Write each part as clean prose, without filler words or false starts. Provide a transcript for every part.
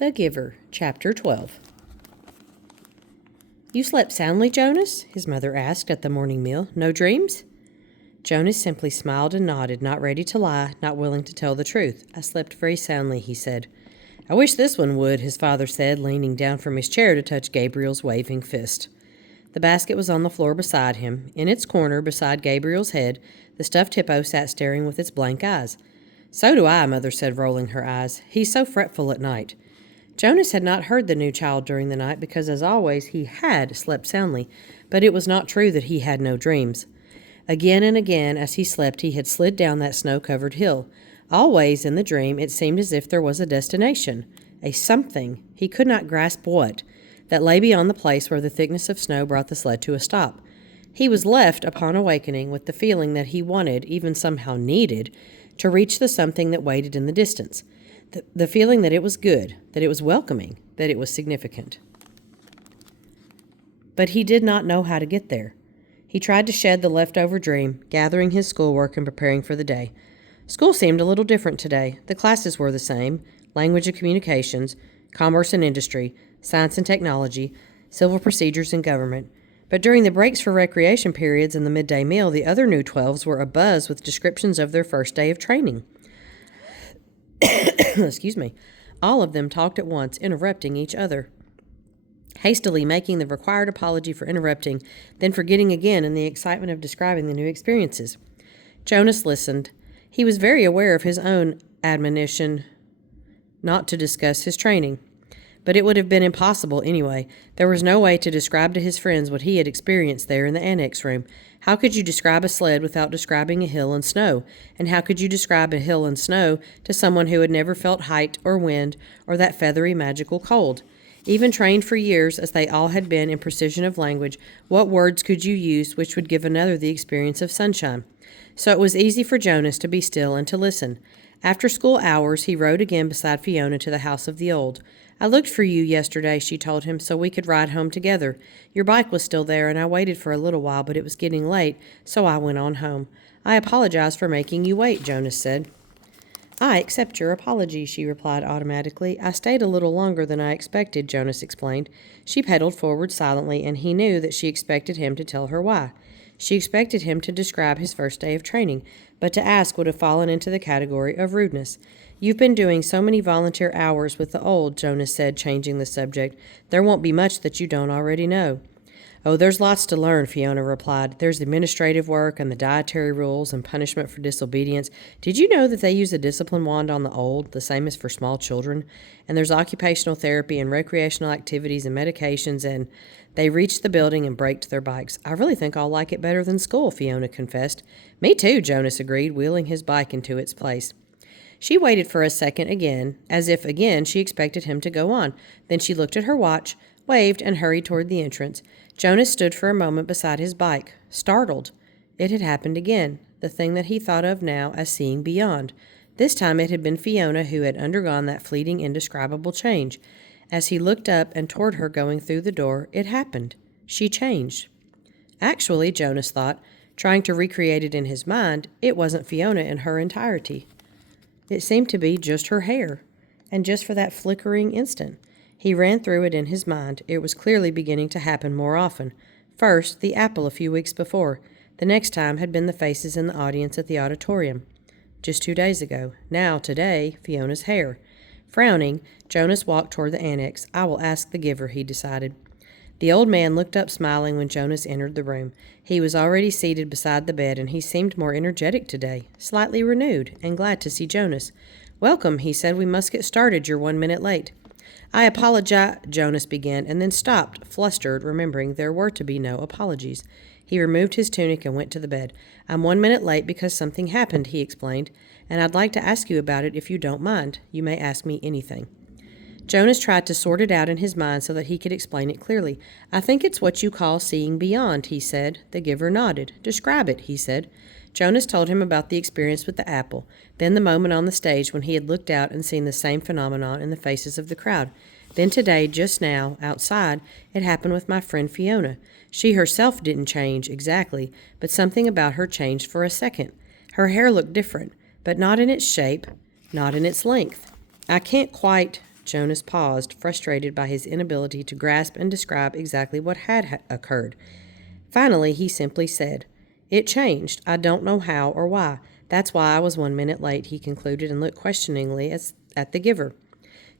The Giver, Chapter 12. "You slept soundly, Jonas?" his mother asked at the morning meal. "No dreams?" Jonas simply smiled and nodded, not ready to lie, not willing to tell the truth. "I slept very soundly," he said. "I wish this one would," his father said, leaning down from his chair to touch Gabriel's waving fist. The basket was on the floor beside him. In its corner, beside Gabriel's head, the stuffed hippo sat staring with its blank eyes. "So do I," Mother said, rolling her eyes. "He's so fretful at night." Jonas had not heard the new child during the night because, as always, he had slept soundly, but it was not true that he had no dreams. Again and again, as he slept, he had slid down that snow-covered hill. Always, in the dream, it seemed as if there was a destination, a something, he could not grasp what, that lay beyond the place where the thickness of snow brought the sled to a stop. He was left, upon awakening, with the feeling that he wanted, even somehow needed, to reach the something that waited in the distance. The feeling that it was good, that it was welcoming, that it was significant. But he did not know how to get there. He tried to shed the leftover dream, gathering his schoolwork and preparing for the day. School seemed a little different today. The classes were the same: language and communications, commerce and industry, science and technology, civil procedures and government. But during the breaks for recreation periods and the midday meal, the other new 12s were abuzz with descriptions of their first day of training. Excuse me. All of them talked at once, interrupting each other, hastily making the required apology for interrupting, then forgetting again in the excitement of describing the new experiences. Jonas listened. He was very aware of his own admonition not to discuss his training. But it would have been impossible anyway. There was no way to describe to his friends what he had experienced there in the annex room. How could you describe a sled without describing a hill and snow? And how could you describe a hill and snow to someone who had never felt height or wind or that feathery magical cold? Even trained for years, as they all had been in precision of language, what words could you use which would give another the experience of sunshine? So it was easy for Jonas to be still and to listen. After school hours, he rode again beside Fiona to the house of the old. "I looked for you yesterday," she told him, "so we could ride home together. Your bike was still there, and I waited for a little while, but it was getting late, so I went on home." "I apologize for making you wait," Jonas said. "I accept your apology," she replied automatically. "I stayed a little longer than I expected," Jonas explained. She pedaled forward silently, and he knew that she expected him to tell her why. She expected him to describe his first day of training, but to ask would have fallen into the category of rudeness. "You've been doing so many volunteer hours with the old," Jonas said, changing the subject. "There won't be much that you don't already know." "Oh, there's lots to learn," Fiona replied. "There's administrative work and the dietary rules and punishment for disobedience. Did you know that they use a discipline wand on the old, the same as for small children? And there's occupational therapy and recreational activities and medications, and..." They reached the building and braked their bikes. "I really think I'll like it better than school," Fiona confessed. "Me too," Jonas agreed, wheeling his bike into its place. She waited for a second again, as if again she expected him to go on. Then she looked at her watch, waved, and hurried toward the entrance. Jonas stood for a moment beside his bike, startled. It had happened again, the thing that he thought of now as seeing beyond. This time it had been Fiona who had undergone that fleeting, indescribable change. As he looked up and toward her going through the door, it happened. She changed. Actually, Jonas thought, trying to recreate it in his mind, it wasn't Fiona in her entirety. It seemed to be just her hair, and just for that flickering instant. He ran through it in his mind. It was clearly beginning to happen more often. First, the apple a few weeks before. The next time had been the faces in the audience at the auditorium. Just 2 days ago. Now, today, Fiona's hair. Frowning, Jonas walked toward the annex. "I will ask the giver," he decided. The old man looked up smiling when Jonas entered the room. He was already seated beside the bed, and he seemed more energetic today, slightly renewed, and glad to see Jonas. "Welcome," he said. "We must get started. You're 1 minute late." "I apologize," Jonas began, and then stopped, flustered, remembering there were to be no apologies. He removed his tunic and went to the bed. "I'm 1 minute late because something happened," he explained, "and I'd like to ask you about it if you don't mind. You may ask me anything." Jonas tried to sort it out in his mind so that he could explain it clearly. "I think it's what you call seeing beyond," he said. The giver nodded. "Describe it," he said. Jonas told him about the experience with the apple, then the moment on the stage when he had looked out and seen the same phenomenon in the faces of the crowd. Then today, just now, outside, it happened with my friend Fiona. She herself didn't change exactly, but something about her changed for a second. Her hair looked different, but not in its shape, not in its length. I can't quite, Jonas paused, frustrated by his inability to grasp and describe exactly what had occurred. Finally, he simply said, "It changed. I don't know how or why. That's why I was 1 minute late," he concluded, and looked questioningly at the giver.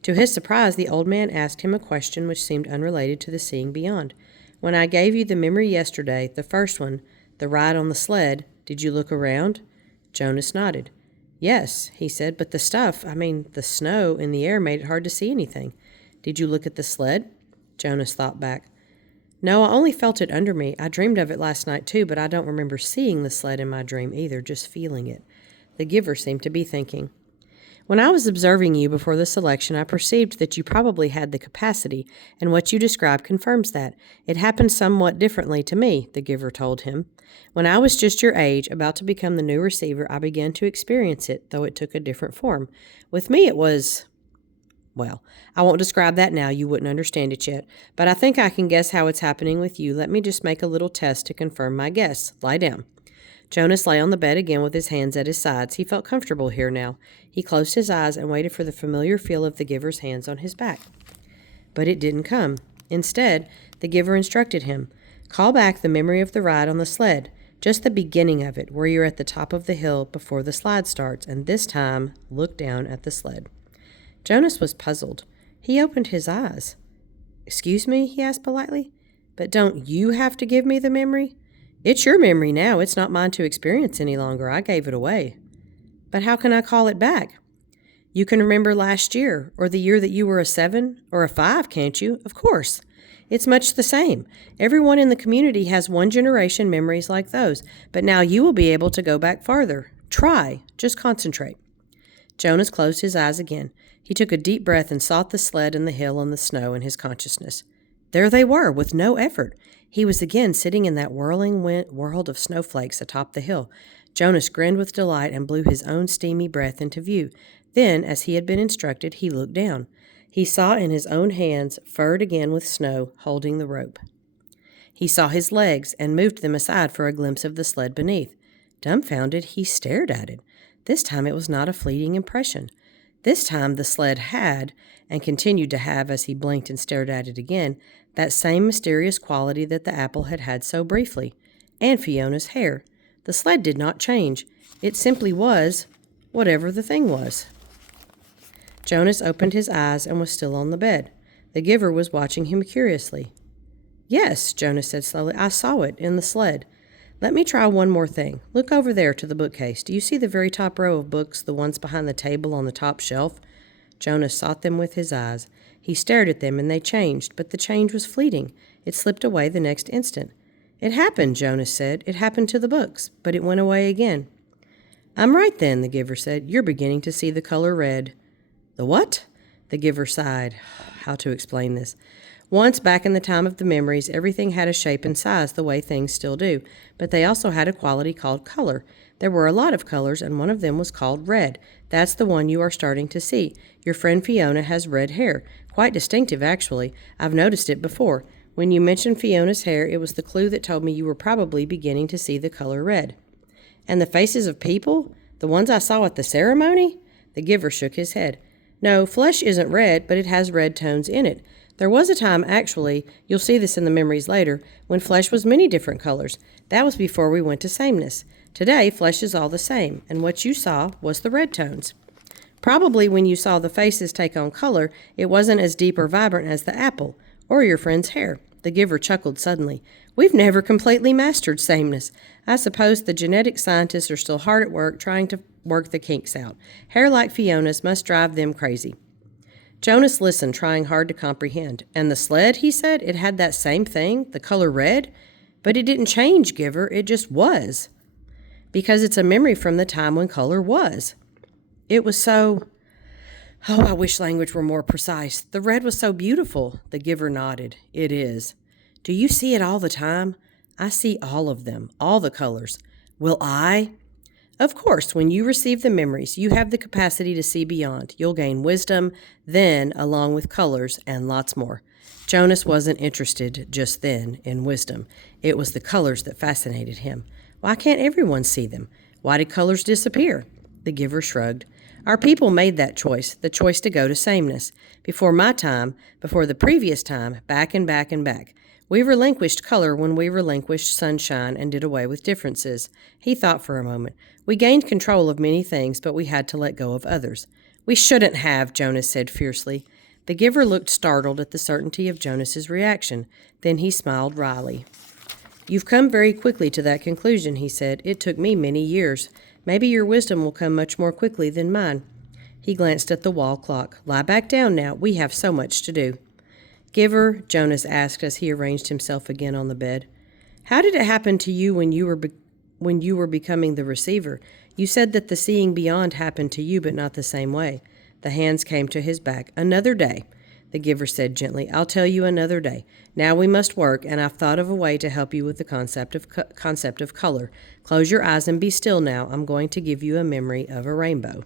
To his surprise, the old man asked him a question which seemed unrelated to the seeing beyond. "When I gave you the memory yesterday, the first one, the ride on the sled, did you look around?" Jonas nodded. "Yes," he said, "but the snow in the air made it hard to see anything." "Did you look at the sled?" Jonas thought back. "No, I only felt it under me. I dreamed of it last night too, but I don't remember seeing the sled in my dream either, just feeling it." The giver seemed to be thinking. "When I was observing you before the selection, I perceived that you probably had the capacity, and what you describe confirms that. It happened somewhat differently to me," the giver told him. "When I was just your age, about to become the new receiver, I began to experience it, though it took a different form. With me it was... Well, I won't describe that now, you wouldn't understand it yet, but I think I can guess how it's happening with you. Let me just make a little test to confirm my guess. Lie down." Jonas lay on the bed again with his hands at his sides. He felt comfortable here now. He closed his eyes and waited for the familiar feel of the giver's hands on his back. But it didn't come. Instead, the giver instructed him, "Call back the memory of the ride on the sled, just the beginning of it, where you're at the top of the hill before the slide starts, and this time, look down at the sled." Jonas was puzzled. He opened his eyes. "Excuse me?" he asked politely. "But don't you have to give me the memory? It's your memory now. It's not mine to experience any longer. I gave it away." "But how can I call it back?" "You can remember last year, or the year that you were a 7 or a 5, can't you?" "Of course. It's much the same. Everyone in the community has one-generation memories like those, but now you will be able to go back farther. Try. Just concentrate." Jonas closed his eyes again. He took a deep breath and sought the sled and the hill and the snow in his consciousness. There they were, with no effort. He was again sitting in that whirling world of snowflakes atop the hill. Jonas grinned with delight and blew his own steamy breath into view. Then, as he had been instructed, he looked down. He saw in his own hands, furred again with snow, holding the rope. He saw his legs and moved them aside for a glimpse of the sled beneath. Dumbfounded, he stared at it. This time it was not a fleeting impression. This time the sled had, and continued to have as he blinked and stared at it again, that same mysterious quality that the apple had had so briefly. And Fiona's hair. The sled did not change. It simply was whatever the thing was. Jonas opened his eyes and was still on the bed. The giver was watching him curiously. "Yes," Jonas said slowly, "I saw it in the sled. Let me try one more thing. Look over there to the bookcase. Do you see the very top row of books, the ones behind the table on the top shelf?" Jonas sought them with his eyes. He stared at them, and they changed, but the change was fleeting. It slipped away the next instant. "It happened," Jonas said. "It happened to the books, but it went away again." "I'm right then," the giver said. "You're beginning to see the color red." "The what?" The giver sighed. How to explain this? Once, back in the time of the memories, everything had a shape and size the way things still do, but they also had a quality called color. There were a lot of colors, and one of them was called red. That's the one you are starting to see. Your friend Fiona has red hair. Quite distinctive, actually. I've noticed it before. When you mentioned Fiona's hair, it was the clue that told me you were probably beginning to see the color red." "And the faces of people? The ones I saw at the ceremony?" The giver shook his head. "No, flesh isn't red, but it has red tones in it. There was a time, actually, you'll see this in the memories later, when flesh was many different colors. That was before we went to sameness. Today, flesh is all the same, and what you saw was the red tones. Probably when you saw the faces take on color, it wasn't as deep or vibrant as the apple, or your friend's hair." The giver chuckled suddenly. "We've never completely mastered sameness. I suppose the genetic scientists are still hard at work trying to work the kinks out. Hair like Fiona's must drive them crazy." Jonas listened, trying hard to comprehend. "And the sled," he said, "it had that same thing, the color red? But it didn't change, giver, it just was." "Because it's a memory from the time when color was. It was so... Oh, I wish language were more precise. The red was so beautiful." The giver nodded. "It is. Do you see it all the time?" "I see all of them, all the colors." "Will I?" "Of course, when you receive the memories, you have the capacity to see beyond. You'll gain wisdom, then, along with colors, and lots more." Jonas wasn't interested, just then, in wisdom. It was the colors that fascinated him. Why can't everyone see them? Why did colors disappear? The giver shrugged. Our people made that choice, the choice to go to sameness. Before my time, before the previous time, back and back and back. We relinquished color when we relinquished sunshine and did away with differences. He thought for a moment. We gained control of many things, but we had to let go of others. We shouldn't have, Jonas said fiercely. The giver looked startled at the certainty of Jonas's reaction. Then he smiled wryly. You've come very quickly to that conclusion, he said. It took me many years. Maybe your wisdom will come much more quickly than mine. He glanced at the wall clock. Lie back down now. We have so much to do. Giver, Jonas asked as he arranged himself again on the bed. How did it happen to you when you were becoming the receiver? You said that the seeing beyond happened to you, but not the same way. The hands came to his back. Another day, the giver said gently. I'll tell you another day. Now we must work, and I've thought of a way to help you with the concept of color. Close your eyes and be still now. I'm going to give you a memory of a rainbow.